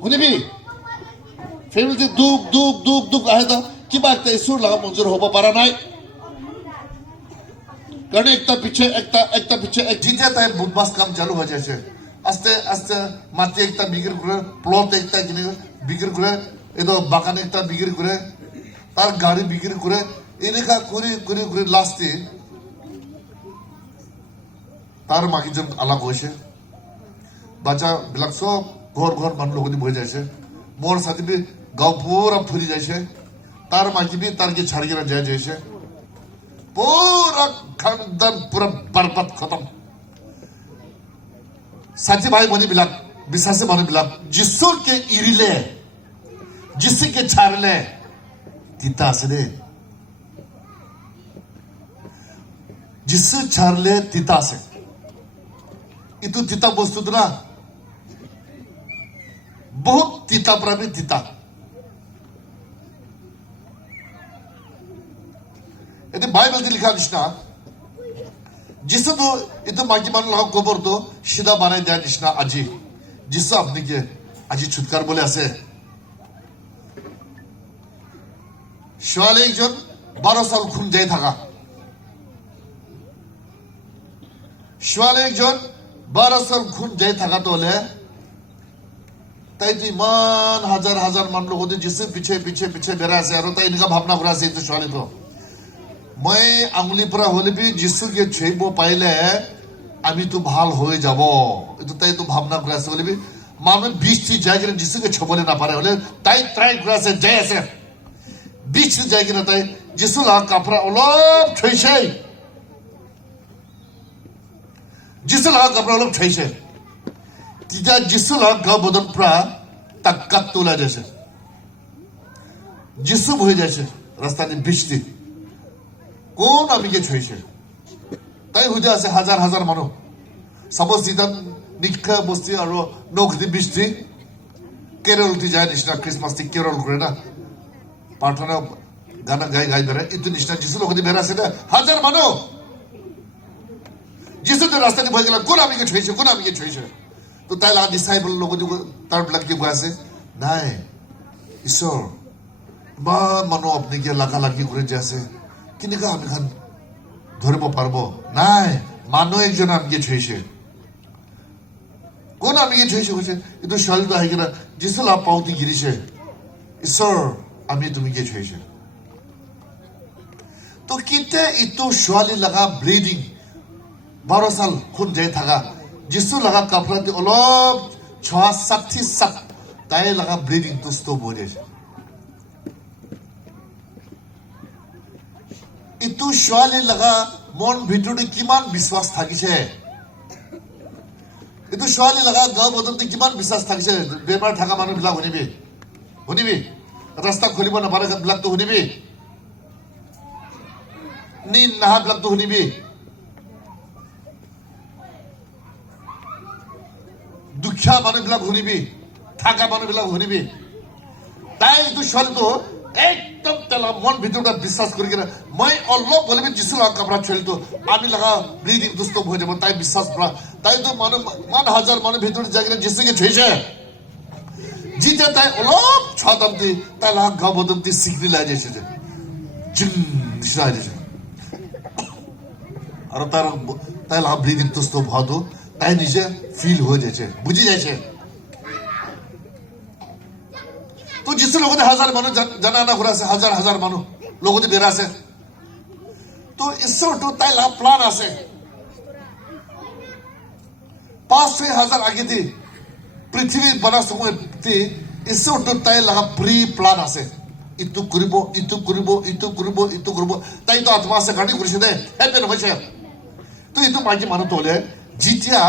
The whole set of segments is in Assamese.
শুনিবি ফেমিলিতে দুখ দুখ দুখ দুখ আহে তো কিবা একটা ইস্যুর লাগা মঞ্জুর হব পারা নাই কারণ একটা পিছে এক জিতে তাই বুধবাস কাম চালু হয়ে যাচ্ছে আস্তে আস্তে মাটি একটা বিক্রি করে প্লট একটা কিনে বিক্রি করে এতো বাগান একটা বিক্রি করে তার গাড়ি বিক্রি করে এনেকা করে করে করে লাস্টে তার মাকিজন আলাপ হয়েছে বাচ্চা বিলাক সব ঘর ঘর মানুষ লোক বয়ে যাইছে মোর সাথে বি গাঁও পুরা ফুরি যাইছে তার মাকি বি তার কে ছাড় গিয়ে যায় যাইছে पूरा खानदान पूरा बर्बाद खत्म साथी भाई बनी बिलाक विश्वासी बनी बिलाक जिसो के इरिले जिससे के छारले तीता आसने जिससे छारले तीता आसे इतु तीता बस्तु ना बहुत तीता प्राणी तीता এতে বাইবেলতে লেখা নিশনা যিশু তো এতে মাইকি মান লাগ গোবর তো সিধা বানাই দেয় নিশনা আজি যিশু আপনি কে আজি ছুটকার বলে আছে সোয়ালে একজন 12 সাল খুন যায় থাকা সোয়ালে একজন 12 সাল খুন যায় থাকা তো হলে তাই তুই মান হাজার হাজার মান লোক যিশু পিছে পিছে পিছে বেড়া আছে আর তাই ইনকা ভাবনা করে আছে তো সোয়ালে তো मैं आंगुली पर होले भी जिसु के छेबो पाइले আমি তো ভাল হয়ে যাব এটা তাই তো ভাবনা করে আছে বলে মানুষ বৃষ্টি জায়গা যিশুকে ছবলে না পারে হলে তাই ট্রাই করে আছে যাই আছে বৃষ্টি জায়গা না তাই যিশু লা কাপড়া অলপ ছইছে যিশু লা কাপড়া অলপ ছইছে তিজা যিশু লা গা বদন প্রা তাকাত তোলা যাচ্ছে যিশু হয়ে যাচ্ছে রাস্তাতে বৃষ্টি কোন আমিকে ছইছে তাই হুজে আছে হাজার হাজার মানুষ সাপোজ দিদান নিক্ষা বস্তি আর নখদি বৃষ্টি কেরল তি যায় নিশনা ক্রিসমাস তি কেরল করে না প্রার্থনা গানা গাই গাই বেড়ায় ইতু নিশনা যিশু লোকদি বেড়াছে না হাজার মানুষ যিশু তো রাস্তা দিয়ে ভয় গেল কোন আমিকে ছইছে তো তাই লা ডিসাইবল লোকদি তার লাগি গেছে নাই ঈশ্বর বা মানুষ আপনি কি লাগালাগি করে যাচ্ছে কিন্তু আমি খান ধরব পারবো নাই মানুষ একজন আমি ছুঁয়েছে কোন আমি ছুঁয়েছে হয়েছে কিন্তু শৈলতা হয়ে গেল যিশু লাভ পাউতি গিরিছে ঈশ্বর আমি তুমি গিয়ে ছুঁয়েছে তো কিতে ইতো শোয়ালি লাগা ব্লিডিং 12 সাল খুন যায় থাকা যিশু লাগা কাপড়াতে অলপ 6-7 তাই লাগা ব্লিডিং তো স্টপ হয়ে যাচ্ছে ইতু শোয়ালি লাগা মন ভিতরে কিমান বিশ্বাস থাকিছে ইতু শোয়ালি লাগা গা বদনতে কিমান বিশ্বাস থাকিছে বেমার থাকা মানুষ বিলাক শুনিবি রাস্তা খুলিব নাপারে বিলাক তো শুনিবি নীল নাহা বিলাক তো শুনিবি দুখীয়া মানুষ বিলাক শুনিবি থাকা মানুষ বিলাক শুনিবি তাই ইতু শোয়ালি তো একদম তেলা মন ভিতরটা বিশ্বাস করি কিনা মই অলপ বলবি যিশু লাগা কাপড়া ছড়ি তো আমি লাগা ব্লিডিং দুষ্ট হয়ে যাব তাই বিশ্বাস করা তাই তো মানুষ মান হাজার মানুষ ভিতরে জায়গা যিশুকে ছুঁয়েছে জিতে তাই অলপ ছদামতি তাই লাগা গা বদমতি সিগনি লাই যাইছে জিন দিশা যাইছে আর তাই লাগা ব্লিডিং দুষ্ট ভাদো তাই নিজে ফিল হয়ে যাচ্ছে বুঝি যাইছে তো যিশু লোকদের হাজার মানুষ জানা না করে আছে হাজার হাজার মানুষ লোকদের বের আছে তো ঈশ্বর তো তাই লাভ প্ল্যান আছে 5-6 হাজার আগে দি পৃথিবী বানার সময় ঈশ্বর তো তাই লাগা প্রি প্ল্যান আছে ইতু করিব তাই তো আত্মা আছে গাড়ি করেছে দে হ্যাপেন হয়েছে তো ইতু মাঝে মানুষ তোলে জিতিয়া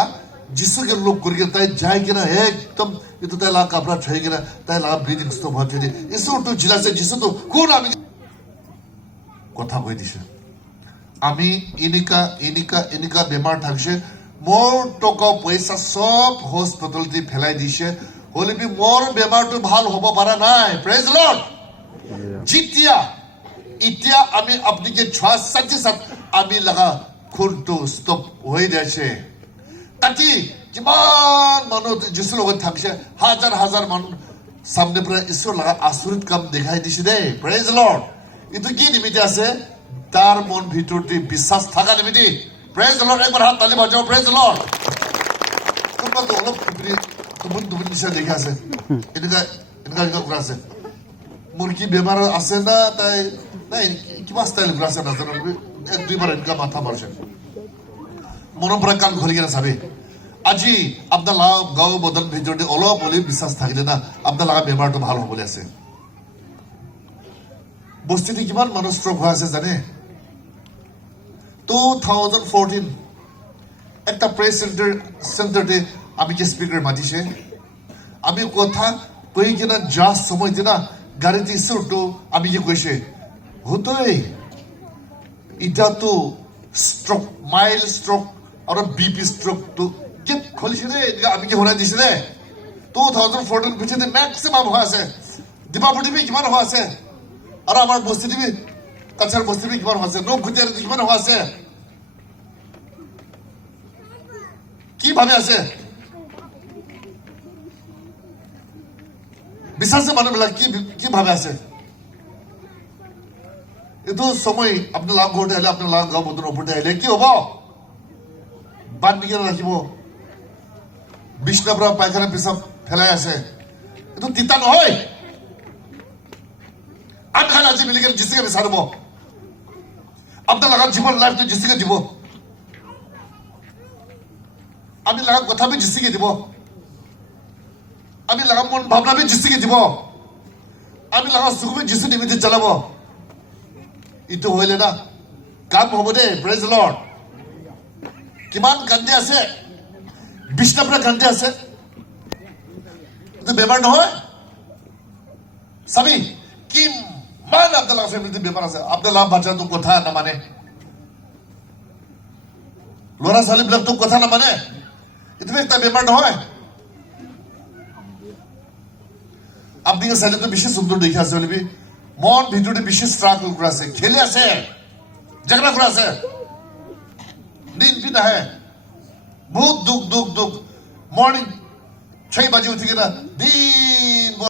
যিশুকে লোক করি তাই যায় কিনা একদম কিন্তু তাই লাভ কাপড়া ছয় কিনা তাই লাভ ব্লিডিং স্টপ হচ্ছে ঈশ্বর তো জিলাছে যিশু তো কোন আমি কথা কই দিছে আমি এনিকা বেমার থাকছে মোর টকা পয়সা সব হসপিটাল দি ফেলাই দিছে হলে বি মোর বেমারটো ভাল হব পারা নাই প্রেজ লর্ড ইতিয়া আমি আপনাকে 6-7 আমি লাগা খুনটো স্টপ হয়ে যাচ্ছে তাতে কিমান মানুহ যিচুৰ লগত থাকিছে হাজাৰ হাজাৰ মানুহ সামনে পৰা ঈশ্বৰ লগা আচৰিত কাম দেখাই দিছে দেই প্ৰেজ দ্য লৰ্ড এইটো কি নিমিত্তে আছে তাৰ মন ভিতৰতে বিশ্বাস থকা নিমিত্তে প্ৰেজ দ্য লৰ্ড একবাৰ হাত তালি বাজাও প্ৰেজ দ্য লৰ্ড কোনোবাটো অলপ টোপনি নিচিনা দেখি আছে এনেকুৱা কৰা আছে মোৰ কি বেমাৰ আছে না তাই নাই কিবা ষ্টাইল কৰা আছে নাজানো এক দুইবাৰ এনেকুৱা মাথা মাৰিছে মনৰ পৰা কাণ খুলি কিনে চাবি আজি আপোনাৰ গাঁও বদন ভিতৰতে অলপ অলপ বিশ্বাস থাকিলে না আপোনাৰ লগা বেমাৰটো ভাল হ'বলৈ আছে বস্তুটো কিমান মানুহ ষ্ট্ৰক হৈ আছে জানে 2014 একটা প্ৰেছ চেণ্টাৰতে আমি কি স্পিকাৰ মাতিছে আমি কথা কৈ কিনে জাষ্ট সময় দিনা গাড়ীতে ঈশ্বৰটো আমি কি কৈছে হতই এতিয়াতো ষ্ট্ৰক মাইল ষ্ট্ৰক আৰু বিপি ষ্ট্ৰকটো কি খুলিছে দেই আমি কি শুনাই দিছে দে 2014 পিছতে মেক্সিমাম হৈ আছে দীপাৱলী কিমান হৈ আছে আৰু আমাৰ বস্তি কাছাৰ বস্তি কিমান হৈ আছে নখ ঘুটিয়াৰ কিমান হৈ আছে কি ভাবে আছে বিশ্বাসী মানুহবিলাক কি ভাবে আছে এইটো সময় আপোনাৰ লাভ ঘৰতে আহিলে আপোনাৰ লাভ গাঁও বন্ধুৰ ওপৰতে আহিলে কি হ'ব বান্ধি কিনে ৰাখিব বিছনাৰ পৰা পায়খানা পিছাব ফেলাই আছে এইটো তিতা নহয় আমি খালি আজি মিলি কিনে যিচিকে বিচাৰিব আপোনাৰ লগত জীৱন লাইফটো যিচিকে দিব আমি লাগা কথা বি যিচিকে দিব আমি লাগা মন ভাৱনা বি যিচিকে দিব আমি লাগা সুখ বি যিচু নিমিত্তে জ্বলাব ইটো হইলে না কাম হ'ব দে প্ৰেজ দ্য লৰ্ড কিমান কান্দে আছে বিছনাৰ পৰা কান্দে আছে এইটো বেমাৰ নহয় চাবি কিমান আপোনাৰ ফেমিলিতে বেমাৰ আছে আপোনাৰ বাচ্চাটো কথা নামানে ল'ৰা ছোৱালীবিলাকতো কথা নামানে এইটো একটা বেমাৰ নহয় আপনি চাইলেতো বেছি সুন্দৰ দেখি আছে বলিবি মন ভিতৰতে বেছি ষ্ট্ৰাগল কৰি আছে খেলি আছে ঝগড়া কৰি আছে নীন্দ भी নাহে বহুত দুখ মৰ্নিং 6 বাজে উঠি কিনা দিন